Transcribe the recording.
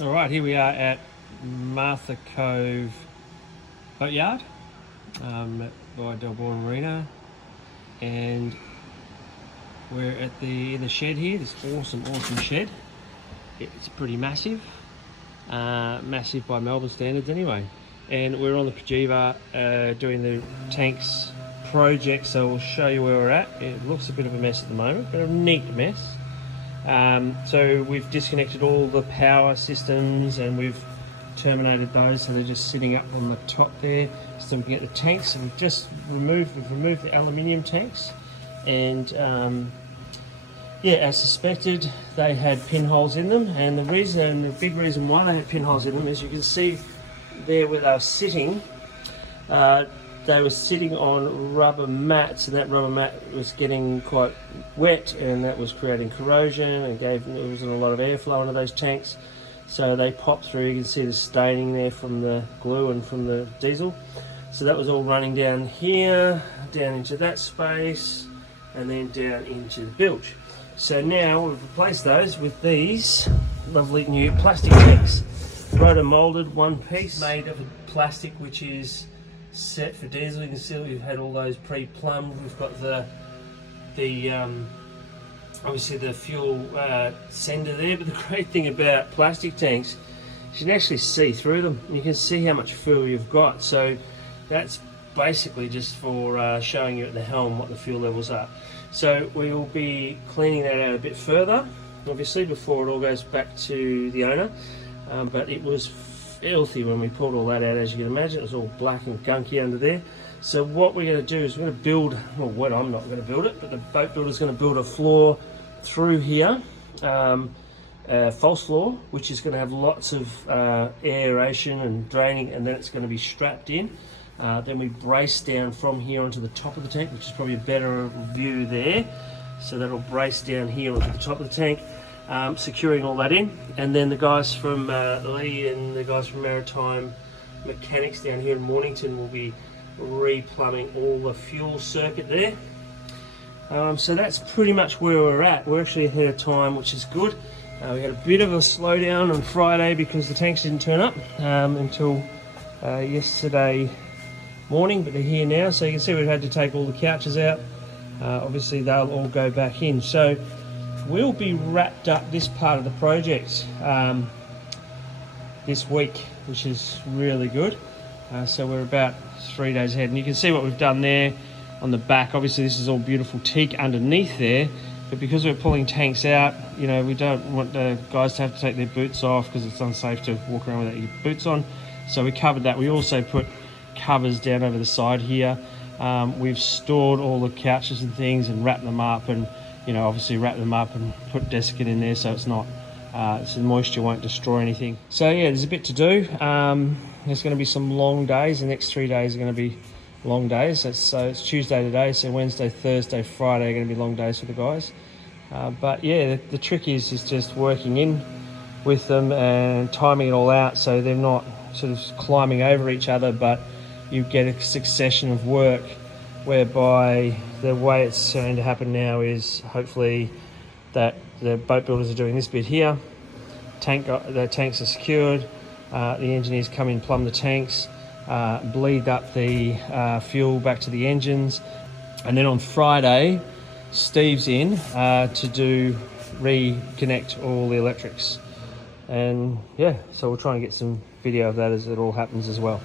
All right, here we are at Martha Cove Boatyard by Delbourne Marina, and we're at in the shed here. This awesome shed. It's pretty massive, massive by Melbourne standards anyway. And we're on the Pegiva doing the tanks project, so we'll show you where we're at. It looks a bit of a mess at the moment, but a neat mess. So we've disconnected all the power systems and we've terminated those, so they're just sitting up on the top there. So we can get the tanks, and we've removed the aluminium tanks, and yeah, as suspected, they had pinholes in them, and the big reason why they had pinholes in them is you can see there where they were sitting. They were sitting on rubber mats, and that rubber mat was getting quite wet, and that was creating corrosion, and there wasn't a lot of airflow into those tanks, so they popped through. You can see the staining there from the glue and from the diesel. So that was all running down here, down into that space, and then down into the bilge. So now we've replaced those with these lovely new plastic tanks, rotor molded, one piece, made of a plastic which is set for diesel. You can see we've had all those pre-plumbed. We've got the obviously the fuel sender there, but the great thing about plastic tanks, you can actually see through them. You can see how much fuel you've got. So that's basically just for showing you at the helm what the fuel levels are. So we will be cleaning that out a bit further, obviously, before it all goes back to the owner. But it was filthy when we pulled all that out, as you can imagine. It was all black and gunky under there. So what we're going to do is we're going to build, well, I'm not going to build it, but the boat builder's going to build a floor through here, a false floor, which is going to have lots of aeration and draining, and then it's going to be strapped in. Then we brace down from here onto the top of the tank, which is probably a better view there. So that'll brace down here onto the top of the tank, securing all that in. And then the guys from Lee and the guys from Maritime Mechanics down here in Mornington will be re-plumbing all the fuel circuit there. So that's pretty much where we're at. We're actually ahead of time, which is good. We had a bit of a slowdown on Friday because the tanks didn't turn up until yesterday morning, but they're here now. So you can see we've had to take all the couches out. Obviously they'll all go back in. So we'll be wrapped up this part of the project this week, which is really good. So we're about 3 days ahead, and you can see what we've done there on the back. Obviously this is all beautiful teak underneath there, but because we're pulling tanks out, you know, we don't want the guys to have to take their boots off because it's unsafe to walk around without your boots on. So we covered that. We also put covers down over the side here. We've stored all the couches and things and wrapped them up, and you know, obviously wrap them up and put desiccant in there so it's not so the moisture won't destroy anything. So yeah, there's a bit to do. There's going to be some long days. The next 3 days are going to be long days. So it's Tuesday today, so Wednesday, Thursday, Friday are going to be long days for the guys. But yeah, the trick is just working in with them and timing it all out so they're not sort of climbing over each other, but you get a succession of work, whereby the way it's going to happen now is hopefully that the boat builders are doing this bit here. The tanks are secured. The engineers come in, plumb the tanks, bleed up the fuel back to the engines, and then on Friday, Steve's in to reconnect all the electrics. And yeah, so we'll try and get some video of that as it all happens as well.